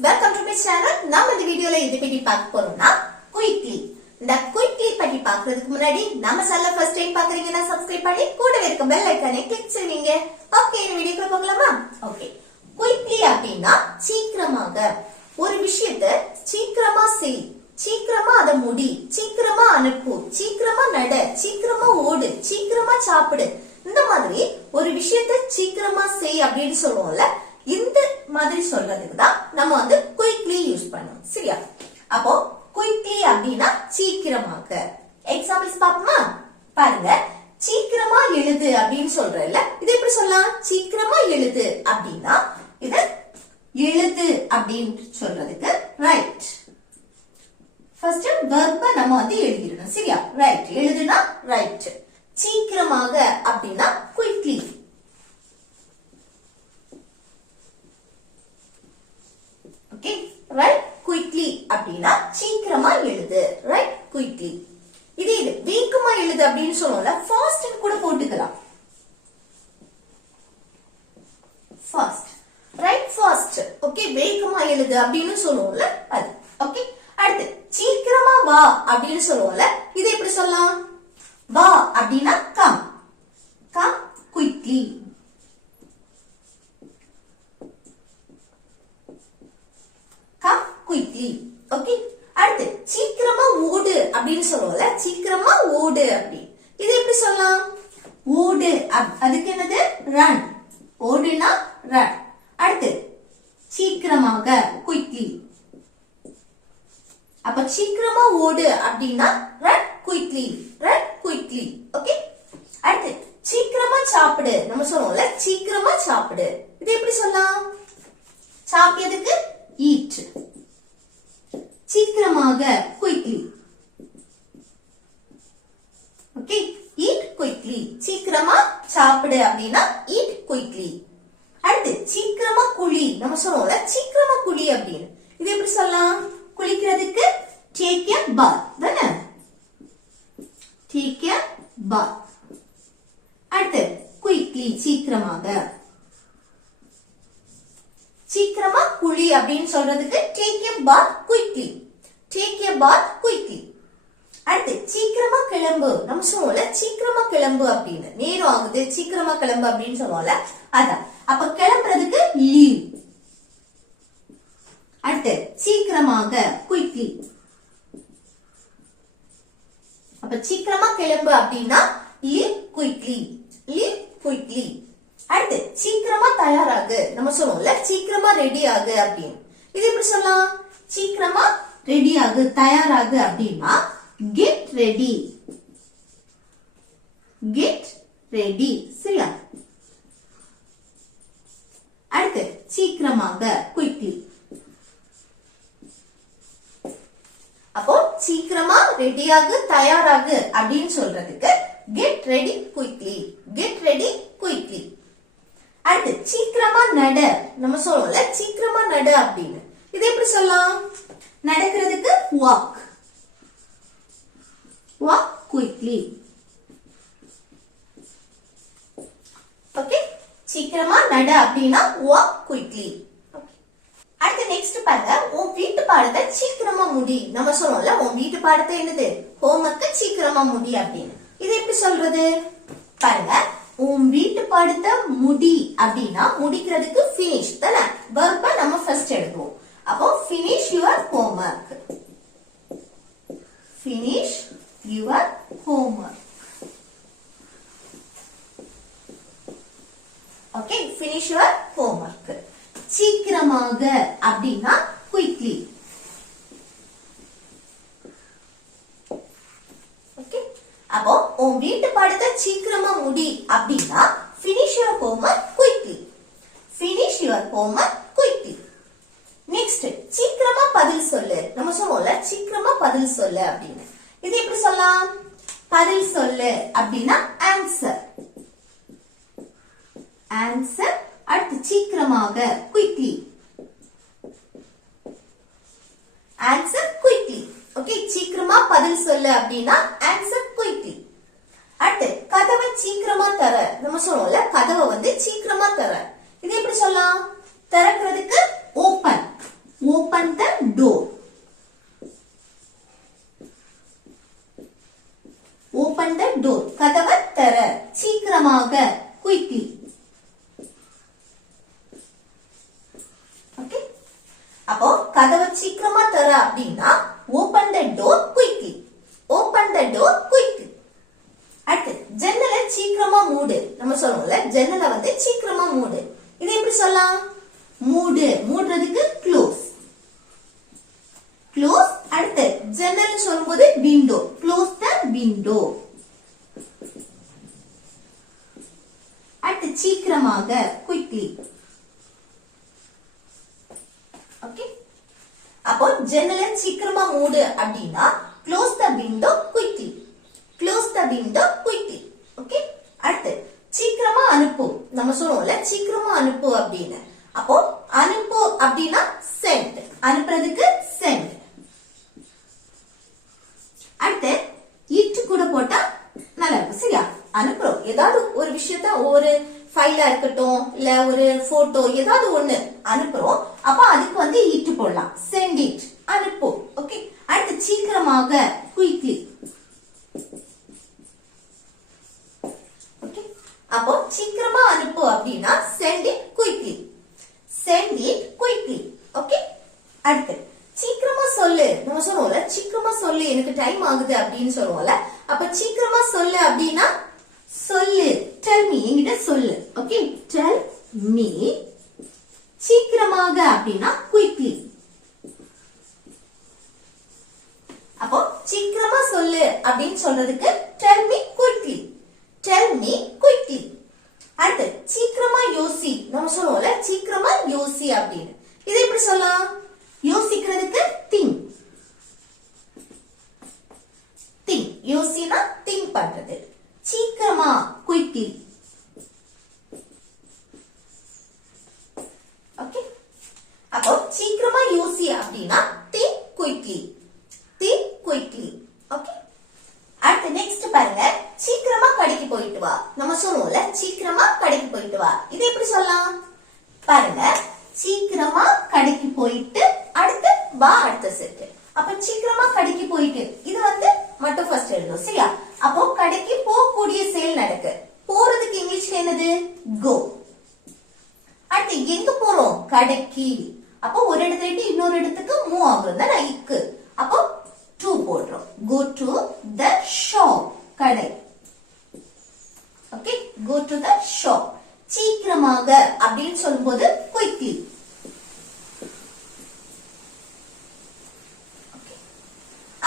welcome to my channel. நாம இந்த வீடியோல இதை பத்தி பார்க்க போறோம்னா குயிக்லி. இந்த குயிக்லி பத்தி பார்க்கிறதுக்கு முன்னாடி நம்ம சேனலை ஃபர்ஸ்ட் டைம் பார்க்கறீங்கன்னா சப்ஸ்கிரைப் பண்ணி கூடவே இருக்க பெல் ஐகானை கிளிக் செய்வீங்க. ஓகே, இந்த வீடியோக்குள்ள போகலாமா? ஓகே. குயிக்லி அப்படினா சீக்கிரமாக ஒரு விஷயத்தை சீக்கிரமா செய், சீக்கிரமா அதை முடி, சீக்கிரமா அனுப்பு, சீக்கிரமா நட, சீக்கிரமா ஓடு, சீக்கிரமா சாப்பிடு. இந்த மாதிரி ஒரு விஷயத்தை சீக்கிரமா செய் அப்படின்னு சொல்லுவோம்ல, இந்த மாதிரி சொல்றதுக்கு தான் நம்ம வந்து குயிக்லி யூஸ் பண்ணுவோம். சரியா? அப்போ குயிக்லி அப்படின்னா சீக்கிரமாக. எக்ஸாம்பிள்ஸ் பாப்போமா? பாருங்க, சீக்கிரமா எழுது அப்படின்னு சொல்றல, இது எப்படி சொல்லலாம்? சீக்கிரமா எழுது அப்படின்னா இது எழுது அப்படின்னு சொல்றதுக்கு ரைட். ஃபர்ஸ்ட் வெர்ப நம்ம வந்து எழுதிடணும். சரியா? ரைட். எழுதுனா ரைட். சீக்கிரமாக அப்படின்னா குயிக்லி. Okay, right. குயிக்லி அப்படின்னா சீக்கிரமா எழுது. Right, quickly. இது வேகமா எழுது அப்படின்னு சொல்லுவோம்ல, ஃபாஸ்ட் கூட போட்டுக்கலாம். Fast, right, fast. ஓகே, வேகமா எழுது அப்படின்னு சொல்லுவோம்ல அது. ஓகே, அடுத்து சீக்கிரமா வா அப்படின்னு சொல்லுவோம்ல, இது எப்படி சொல்லலாம்? வா அப்படின்னா come. Come quickly. Come quickly. Okay, அடுத்து சீக்கிரமா ஓடு அப்படின்னு சொல்லுவோம்ல, சீக்கிரமா ஓடு அப்படி, இது எப்படி சொல்லலாம்? ஓடு. அதுக்கு என்னது? ரன். ஓடுனா ரன். அடுத்து சீக்கிரமாக குயிக்லி. அப்ப சீக்கிரமா ஓடு அப்படின்னா run quickly. Run quickly. Okay, அடுத்து சீக்கிரமா சாப்பிடு நம்ம சொல்லுவோம்ல, சீக்கிரமா சாப்பிடு, இது எப்படி சொல்லலாம்? சாப்பிட்டதுக்கு ஈட். சீக்கிரமாக குயிக்லி. Okay, eat quickly. சீக்கிரமா சாப்பிடு அப்படின்னா ஈட் குயிக்லி. அடுத்து சீக்கிரமா குளி நம்ம சொல்லுவோம்ல, சீக்கிரமா குளி அப்படின்னு, இது எப்படி சொல்லலாம்? குளிக்கிறதுக்கு டேக் எ பாத் தானே? Take a bath. அடுத்து குயிக்லி சீக்கிரமாக. சீக்கிரமா குளி அப்படின்னு சொல்றதுக்கு take a bath quickly. Take a bath quickly. அடுத்து சீக்கிரமா கிளம்பு நம்ம சொல்லுவோம்ல, சீக்கிரமா கிளம்பு அப்படின்னு, நேரம் ஆகுது சீக்கிரமா கிளம்பு அப்படின்னு சொல்லுவோம்ல, அதான். அப்ப கிளம்புறதுக்கு லீவ். அடுத்து சீக்கிரமாக குயிக்லி. அப்ப சீக்கிரமா கிளம்பு அப்படின்னா லீவ் குயிக்லி. Leave quickly. அடுத்து சீக்கிரமா தயாராகு நம்ம சொல்லுவோம்ல, சீக்கிரமா ரெடி ஆகு அப்படின்னு, இது எப்படி சொல்லலாம்? சீக்கிரமா ரெடி ஆகு, தயாராகு அப்படின்னா கெட் ரெடி. Get ready. சரியா? அடுத்து சீக்கிரமாக குயிக்லி. அப்போ சீக்கிரமா ரெடியாகு, தயாராகு அப்படின்னு சொல்றதுக்கு get ready quickly. Get ready quickly. அடுத்து சீக்கிரமா நட நம்ம சொல்லுவோம்ல, சீக்கிரமா நட அப்படின்னு, இது எப்படி சொல்லலாம்? நடக்கிறதுக்கு வாக். Walk quickly. ஓகே, சீக்கிரமா நட அப்படின்னா வாக் குயிக்லி. அடுத்து நெக்ஸ்ட் பாருங்க, உன் வீட்டு பாடத்தை சீக்கிரமா முடி நம்ம சொல்லுவோம்ல, உன் வீட்டு பாடத்தை என்னது? ஹோம்வொர்க்க சீக்கிரமா முடி அப்படின்னு, இது எப்படி சொல்றது? பாருங்க, உன் வீட்டு பாடத்தை முடி அப்படின்னா முடிக்கிறதுக்கு finish தானே? verb நம்ம ஃபர்ஸ்ட் எடுப்போம். அப்போ finish your homework. finish your homework. Okay, finish your homework. சீக்கிரமாக அப்படின்னா குயிக்லி. ஓகே, அப்போ உன் வீட்டு பாடத்தை சீக்கிரமா முடி அப்படின்னா finish your homework quickly. finish your homework quickly. Next சீக்கிரமா பதில் சொல்லு நம்ம சொல்லுவோம்ல, சீக்கிரமா பதில் சொல்லு அப்படின்னு, இது எப்படி சொல்லலாம்? பதில் சொல்லு அப்படின்னா ஆன்சர். ஆன்சர். அடுத்து சீக்கிரமாக குயிக்லி. Answer quickly. ஓகே, சீக்கிரமா பதில் சொல்லு அப்படின்னா ஆன்சர் குயிக்லி. அடுத்து கதவை சீக்கிரமா தர நம்ம சொல்லுவோம்ல, கதவை வந்து சீக்கிரமா தர, இது எப்படி சொல்லலாம்? திறக்கிறதுக்கு open. open the door. Open the door. கதவை தர. சீக்கிரமாக. Quickly. Okay. அப்போ கதவை சீக்கிரமா தர அப்படின்னா open the door quickly. Open the door quickly. அடுத்து ஜன்னலை சீக்கிரமா மூடு. நம்ம சொல்லுவோம்ல ஜன்னலை வந்து சீக்கிரமா மூடு. இது எப்படி சொல்லலாம்? மூடு. மூடுறதுக்கு க்ளோஸ். க்ளோஸ். அடுத்து ஜன்னல் சொல்லும்போது விண்டோ. Close the window. அடுத்து சீக்கிரமாக குயிக்லி. ஓகே. அப்போ ஜன்னலை சீக்கிரமா மூடு அப்படின்னா close the window quickly. Close the window quickly. Okay. அடுத்து சீக்கிரமா அனுப்பு. நம்ம சொல்லுவோம்ல சீக்கிரமா அனுப்பு அப்படின்னு. அப்போ அனுப்பு அப்படின்னா சென்ட். அனுப்புறதுக்கு சென்ட். அடுத்து இட் கூட போட்டா நல்லா இருக்கும். சரியா? அனுப்புறோம். ஏதாவது ஒரு விஷயத்த ஒரு ஃபைலா இருக்கட்டும் இல்ல ஒரு போட்டோ ஏதாவது ஒண்ணு அனுப்புறோம். அப்ப அதுக்கு வந்து இட் போடலாம். Send it. அனுப்பு. ஓகே. அடுத்து சீக்கிரமாக குயிக்லி. அப்போ சீக்கிரமா அனுப்பு அப்படின்னா send it quickly. Send it quickly. Okay. அடுத்து சீக்கிரமா சொல்லு. நம்ம சொல்லுவோம்ல சீக்கிரமா சொல்லு எனக்கு டைம் ஆகுது அப்படின்னு சொல்லுவோம்ல. அப்ப சீக்கிரமா சொல்லு அப்படின்னா சொல்லு. tell me. என்கிட்ட சொல்லு. ஓகே. tell me. சீக்கிரமாக அப்படின்னா quickly. அப்போ சீக்கிரமா சொல்லு அப்படின்னு சொல்றதுக்கு tell me quickly. Tell me quickly. அடுத்து சீக்கிரமா யோசி. நம்ம சொல்லுவோம்ல சீக்கிரமா யோசி அப்படின்னு. இது எப்படி சொல்லலாம்? யோசிக்கிறதுக்கு think. think. யோசினா think பண்றது. சீக்கிரமா quickly. ஓகே. அப்போ சீக்கிரமா யோசி அப்படின்னா think quickly. think quickly. Okay. அடுத்து நெக்ஸ்ட் பாருங்க. சீக்கிரமா கடைக்கு போயிட்டு வா. நம்ம சொல்லுவோம்ல சீக்கிரமா கடைக்கு போயிட்டு வா. இது எப்படி சொல்லலாம்? பாருங்க. சீக்கிரமா கடைக்கு போயிட்டு அடுத்து வா அடுத்த செட். அப்ப சீக்கிரமா கடைக்கு போயிட்டு இது வந்து மட்டும் ஃபர்ஸ்ட் எழுதும். சரியா? அப்போ கடைக்கு போகக்கூடிய செயல் நடக்கு. போறதுக்கு இங்கிலீஷ்ல என்னது? go. அடுத்து எங்க போறோம்? கடைக்கு. அப்போ ஒரு இடத்துல இருந்து இன்னொரு இடத்துக்கு மூவ் ஆகுறது லைக். அப்போ to போடுறோம். go to the shop. கடை. Okay. go to the shop. சீக்கிரமாக அப்படின்னு சொல்லும்போது quickly.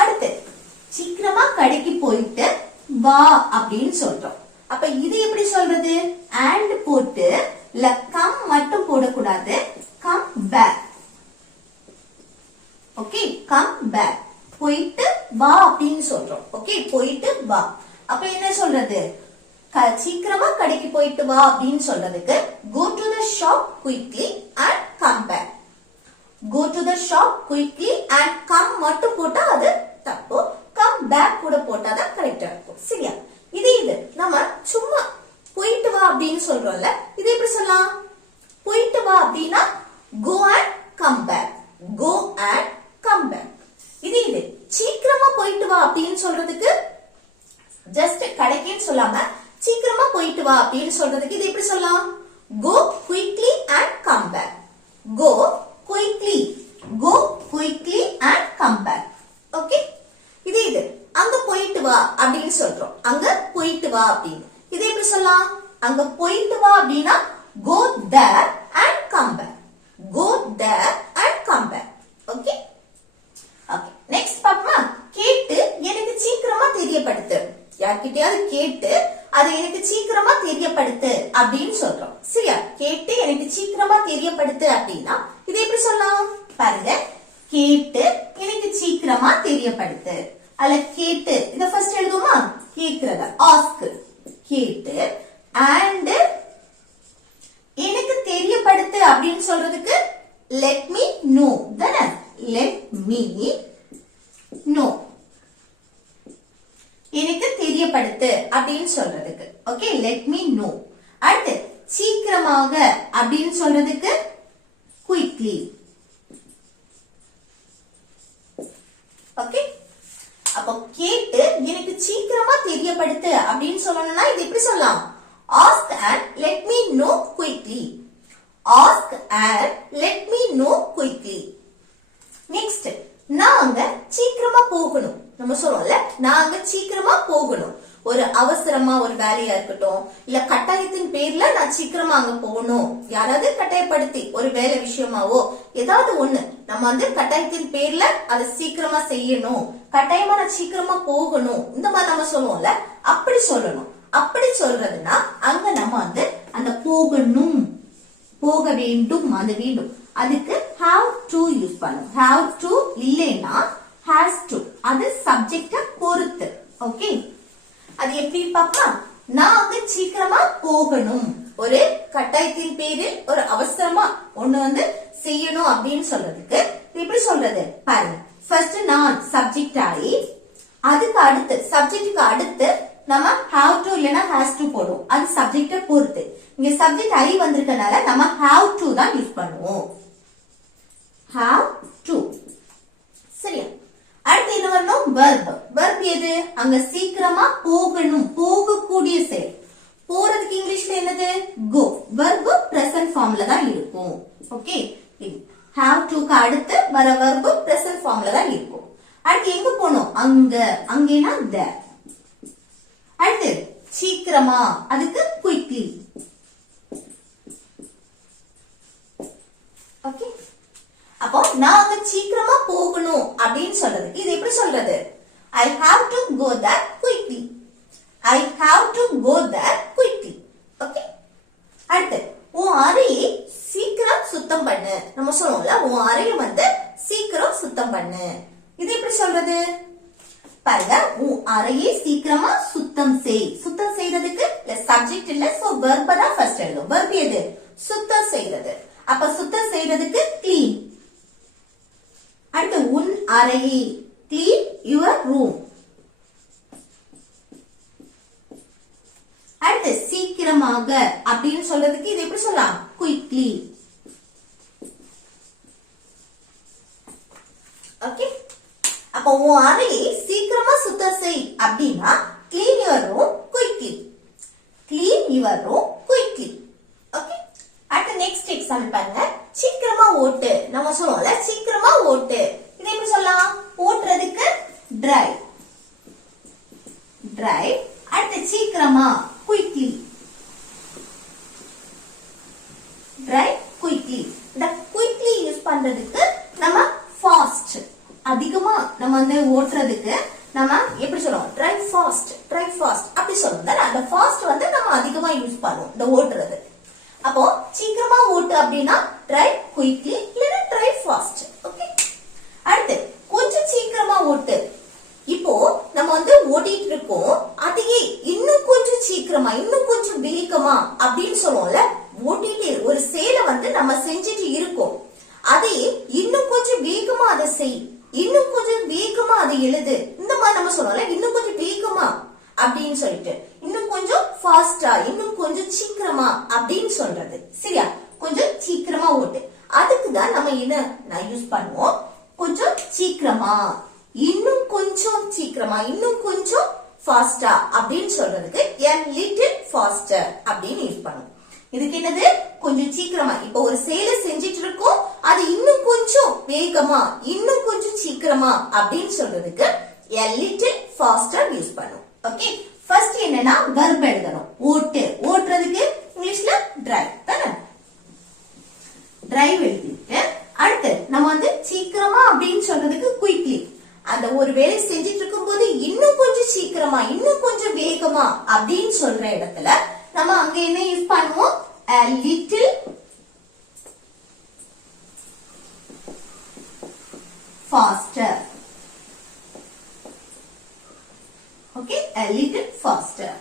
அடுத்து சீக்கிரமா கடைக்கு போயிட்டு வா அப்படின்னு சொல்றோம். அப்ப இது எப்படி சொல்றது? and போட்டு come மட்டும் போடக்கூடாது. come back. Okay. come back. போயிட்டு வா அப்படின்னு சொல்றோம். ஓகே. போயிட்டு வா. அப்ப என்ன சொல்றது? சீக்கிரமா கடைக்கு போயிட்டு வா அப்படின்னு சொல்றதுக்கு go to the shop quickly and come back. go to the shop quickly and come மட்டும் போட்டா அது தப்பு. come back கூட போட்டாதான் கரெக்டா இருக்கும். சரியா? இது நம்ம சும்மா போயிட்டு வா அப்படின்னு சொல்றோம்ல. இது எப்படி சொல்லலாம்? போயிட்டு வா அப்படின்னா go and come back. go and come back. இது சீக்கிரமா போயிட்டு வா அப்படின்னு சொல்றதுக்கு ஜஸ்ட் கடைக்குன்னு சொல்லாம சீக்கிரமா போயிட்டு வா அப்படின்னு சொல்றதுக்கு இது எப்படி சொல்லலாம்? go quickly and come back. go quickly. go quickly and come back. Okay. இது அங்க போயிட்டு வா அப்படின்னு சொல்றோம். அங்க போயிட்டு வா அப்படின்னு இது எப்படி சொல்லலாம்? அங்க போயிட்டு வா அப்படின்னா go there and come back. go there and come back. Okay. Okay. Next பாப்போமா? கேட்டு எனக்கு சீக்கிரமா தெரியப்படுத்து. யார்கிட்டயாவது கேட்டு அதை எனக்கு சீக்கிரமா தெரியப்படுத்து அப்படின்னு சொல்றோம். சரியா? கேட்டு எனக்கு சீக்கிரமா தெரியப்படுத்து அப்படின்னா இது எப்படி சொல்லலாம்? பாருங்க. கேட்டு எனக்கு சீக்கிரமா தெரியப்படுத்து. அல்ல கேட்டு இத ஃபர்ஸ்ட் எழுதுவோமா? கேக்குறத ask. கேட்டு and எனக்கு தெரியப்படுத்து அப்படின்னு சொல்றதுக்கு let me know. தானே? let me know. எனக்கு தெரியப்படுத்து அப்படின்னு சொல்றதுக்கு ஓகே. let me know. அடுத்து சீக்கிரமாக அப்படின்னு சொல்றதுக்கு quickly. தெரியப்படுத்து அப்படின்னு சொல்லணும்னா இது எப்படி சொல்லலாம்? Ask and let me know quickly. Ask and let me know quickly. Next, நாங்க சீக்கிரமா போகணும். நம்ம சொல்றோம்ல, நாங்க சீக்கிரமா போகணும். ஒரு அவசரமா ஒரு வேலையா இருக்கட்டும், இல்ல கட்டாயத்தின் பேர்ல நான் சீக்கிரமா அங்க போகணும், யாராவது கட்டாயப்படுத்தி ஒரு வேலை விஷயமாவோ ஏதாவது ஒண்ணு நம்ம வந்து கட்டாயத்தின் பேர்ல அதை சீக்கிரமா செய்யணும், கட்டாயமா நான் சீக்கிரமா போகணும், இந்த மாதிரி நம்ம சொல்லுவோம்ல, அப்படி சொல்லணும். அப்படி சொல்றதுன்னா அங்க நம்ம வந்து அந்த போகணும், போக வேண்டும், அது வேண்டும், அதுக்கு have to யூஸ் பண்ணும். have to இல்லைன்னா has to, அது சப்ஜெக்ட பொறுத்து. ஓகே, அது எப்படி பாப்பா? நாங்க சீக்கிரமா போகணும், ஒரு கட்டாயத்தின் பேரில் ஒரு அவசரமா ஒண்ணு வந்து செய்யணும் அப்படின்னு சொல்றதுக்கு எப்படி சொல்றது பாருங்க. ஃபர்ஸ்ட் நான் சப்ஜெக்ட் ஆகி அதுக்கு அடுத்து சப்ஜெக்டுக்கு அடுத்து நம்ம have to இல்லனா has to போடுவோம், அது சப்ஜெக்ட பொறுத்து. இங்க சப்ஜெக்ட் ஐ வந்திருக்கனால நம்ம have to தான் யூஸ் பண்ணுவோம். have to. சரியா? அடுத்து என்ன வரணும்? verb. verb எது? அங்க சீக்கிரமா போகணும், போகக்கூடிய செயல். போறதுக்கு இங்கிலீஷ்ல என்னது? go. verb present formல தான் இருக்கும். ஓகே, have to க்கு அடுத்து வர verb present formல தான் இருக்கும். அடுத்து எங்க போணும்? அங்க, அங்கேனா there. அடுத்து சீக்கிரமா, அதுக்கு quickly. ஓகே, அப்போ நாங்க சீக்கிரமா போகணும் அப்படின்னு சொல்றது இது எப்படி சொல்றது? I have to go there quickly. I have to go there quickly. Okay, அடுத்து உன் அறையை சீக்கிரம் சுத்தம் பண்ணு. நம்ம சொல்லுவோம்ல, உன் அறையை வந்து சீக்கிரம் சுத்தம் பண்ணு. இது எப்படி சொல்றது பாருங்க. உன் அறையை சீக்கிரமா சுத்தம் செய். சுத்தம் செய்யறதுக்கு சப்ஜெக்ட் இல்ல, சோ verb தான் ஃபர்ஸ்ட் எழுதும். verb எது? சுத்தம் செய்யறது. அப்ப சுத்தம் செய்யறதுக்கு clean. அடுத்து உன் அறையை, clean your room. அடுத்து சீக்கிரமாக அப்படின்னு சொல்றதுக்கு இது எப்படி சொல்லலாம்? quickly. ஓகே, அப்ப உன் அறையை சீக்கிரமா சுத்தம் செய் அப்படின்னா clean your room quickly. clean your room quickly. Okay, அடுத்து நெக்ஸ்ட் எக்ஸாம்பிள் பாருங்க. சீக்கிரமா ஓட்டு. நம்ம சொல்லுவோம்ல, சீக்கிரமா ஓட்டு. இது எப்படி சொல்லலாம்? ஓட்டுறதுக்கு drive. drive. அடுத்து சீக்கிரமா quickly. drive quickly. இந்த quickly யூஸ் பண்றதுக்கு நம்ம fast, அதிகமா நம்ம வந்து ஓட்டுறதுக்கு நம்ம எப்படி சொல்றோம்? drive fast. drive fast அப்படி சொல்றோம். அந்த fast வந்து நம்ம அதிகமா யூஸ் பண்ணுவோம் இந்த ஓட்டுறது. அப்போ சீக்கிரமா ஓட்டு அப்படின்னா drive quickly இல்லனா drive fast. ஓகே, அடுத்து கொஞ்சம் சீக்கிரமா ஓட்டு. இப்போ நம்ம வந்து ஓட்டிட்டு இருக்கோம், அதையே இன்னும் கொஞ்சம் சீக்கிரமா, இன்னும் கொஞ்சம் வேகமா அப்படின்னு சொல்லுவோம்ல. ஓட்டிட்டு ஒரு செயலை வந்து நம்ம செஞ்சுட்டு இருக்கோம், அதை இன்னும் கொஞ்சம் வேகமா அதை செய், இன்னும் கொஞ்சம் வேகமா அதை எழுது, இந்த மாதிரி நம்ம சொல்லுவோம்ல, இன்னும் கொஞ்சம் வேகமா அப்படின்னு சொல்லிட்டு, இன்னும் கொஞ்சம் ஃபாஸ்டா, இன்னும் கொஞ்சம் சீக்கிரமா அப்படின்னு சொல்றது. சரியா? கொஞ்சம் சீக்கிரமா ஓட்டு. அதுக்குதான் நம்ம என்ன யூஸ் பண்ணுவோம்? கொஞ்சம் சீக்கிரமா, இன்னும் கொஞ்சம் சீக்கிரமா, இன்னும் கொஞ்சம் ஃபாஸ்டா அப்படின்னு சொல்றதுக்கு a little faster அப்படின்னு யூஸ் பண்ணுவோம். இதுக்கு என்னது? கொஞ்சம் சீக்கிரமா. இப்போ ஒரு செயலை செஞ்சிட்டு இருக்கோம், அது இன்னும் கொஞ்சம் வேகமா, இன்னும் கொஞ்சம் சீக்கிரமா அப்படின்னு சொல்றதுக்கு a little faster யூஸ் பண்ணுவோம். ஓகே, ஃபர்ஸ்ட் என்னன்னா verb எழுதணும். ஓட்டு, ஓட்டுறதுக்கு இங்கிலீஷ்ல drive தானே? drive எழுதிட்டு அடுத்து நம்ம வந்து சீக்கிரமா அப்படின்னு சொல்றதுக்கு quickly. அந்த ஒரு வேலை செஞ்சிட்டு இருக்கும்போது இன்னும் கொஞ்சம் சீக்கிரமா, இன்னும் கொஞ்சம் வேகமா அப்படின்னு சொல்ற இடத்துல நம்ம அங்க என்ன யூஸ் பண்ணுவோம்? a little faster. Okay, a little faster.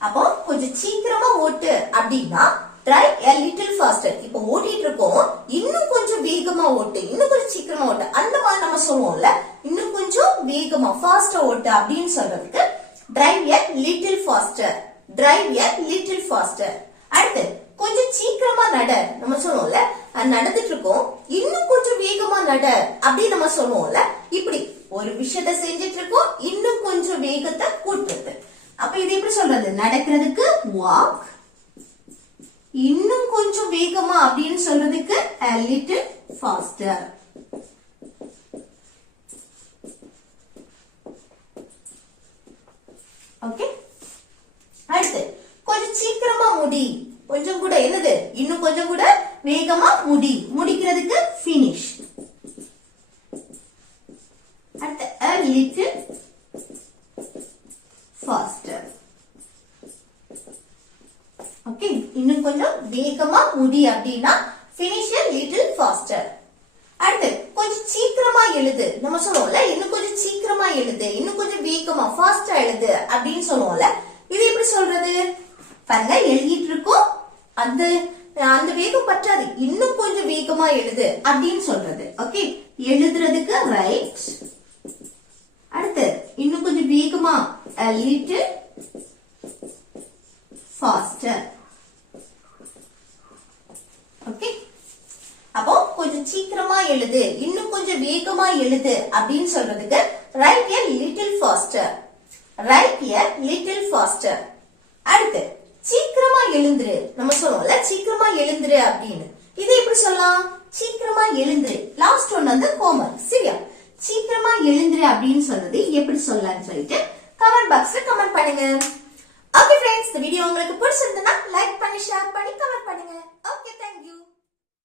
அப்போ கொஞ்சம் சீக்கிரமா ஓட்டு அப்படின்னா drive a little faster. இப்போ ஓட்டிட்டு இருக்கோம், இன்னும் கொஞ்சம் வேகமா ஓட்டு, இன்னும் கொஞ்சம் சீக்கிரமா ஓட்டு, அந்த மாதிரி நம்ம சொல்லுவோம்ல, இன்னும் கொஞ்சம் வேகமா ஃபாஸ்டா ஓட்டு அப்படின்னு சொல்றதுக்கு drive a little faster. drive a little faster. அடுத்து கொஞ்சம் சீக்கிரமா நட. நம்ம சொல்லுவோம்ல, நடந்துட்டு இருக்கோம், இன்னும் கொஞ்சம் வேகமா நட அப்படி நம்ம சொல்லுவோம்ல. இப்படி ஒரு விஷயத்தை செஞ்சிட்டு இருக்கோம் இன்னும் கொஞ்சம் வேகத்தை கூட்டுறது. அப்ப இது எப்படி சொல்றது? நடக்கிறதுக்கு walk, இன்னும் கொஞ்சம் வேகமா அப்படின்னு சொல்றதுக்கு a little faster. ஓகே, அடுத்து கொஞ்சம் சீக்கிரமா முடி, கொஞ்சம் கூட என்னது? இன்னும் கொஞ்சம் கூட வேகமா முடி, முடிக்கிறதுக்கு finish. அடுத்து a little faster. ஓகே, இன்னும் கொஞ்சம் வேகமா முடி அப்படின்னா finish a little faster. அடுத்து கொஞ்சம் சீக்கிரமா எழுது, நம்ம சொல்லுவோம்ல இன்னும் கொஞ்சம் சீக்கிரமா எழுது, இன்னும் கொஞ்சம் வேகமா ஃபாஸ்டா எழுது அப்படின்னு சொல்லுவோம்ல. இது எப்படி சொல்றது? பாருங்க, எழுதிட்டு இருக்கோம், அந்த அந்த வேகம் பற்றாது, இன்னும் கொஞ்சம் வேகமா எழுது அப்படின்னு சொல்றது. ஓகே, எழுதுறதுக்கு ரைட். அடுத்து இன்னும் கொஞ்சம் வேகமா a little faster. ஓகே, அப்போ கொஞ்சம் சீக்கிரமா எழுது, இன்னும் கொஞ்சம் வேகமா எழுது அப்படின்னு சொல்றதுக்கு write a little faster. write a little faster. அடுத்து சீக்கிரமா எழுந்துரு, நம்ம சொல்லுவோம்ல சீக்கிரமா எழுந்துரு அப்படின்னு. இது எப்படி சொல்லலாம்? சீக்கிரமா எழுந்துரு. லாஸ்ட் ஒன் வந்து ஹோம்வொர்க், சரியா? சீக்கிரமா எழுந்துரு அப்படின்னு சொன்னது எப்படி சொல்லலாம்னு சொல்லிட்டு கமெண்ட் பாக்ஸ்ல கமெண்ட் பண்ணுங்க. ஓகே ஃப்ரெண்ட்ஸ், இந்த வீடியோ உங்களுக்கு பிடிச்சிருந்தா லைக் பண்ணி ஷேர் பண்ணி கமெண்ட் பண்ணுங்க.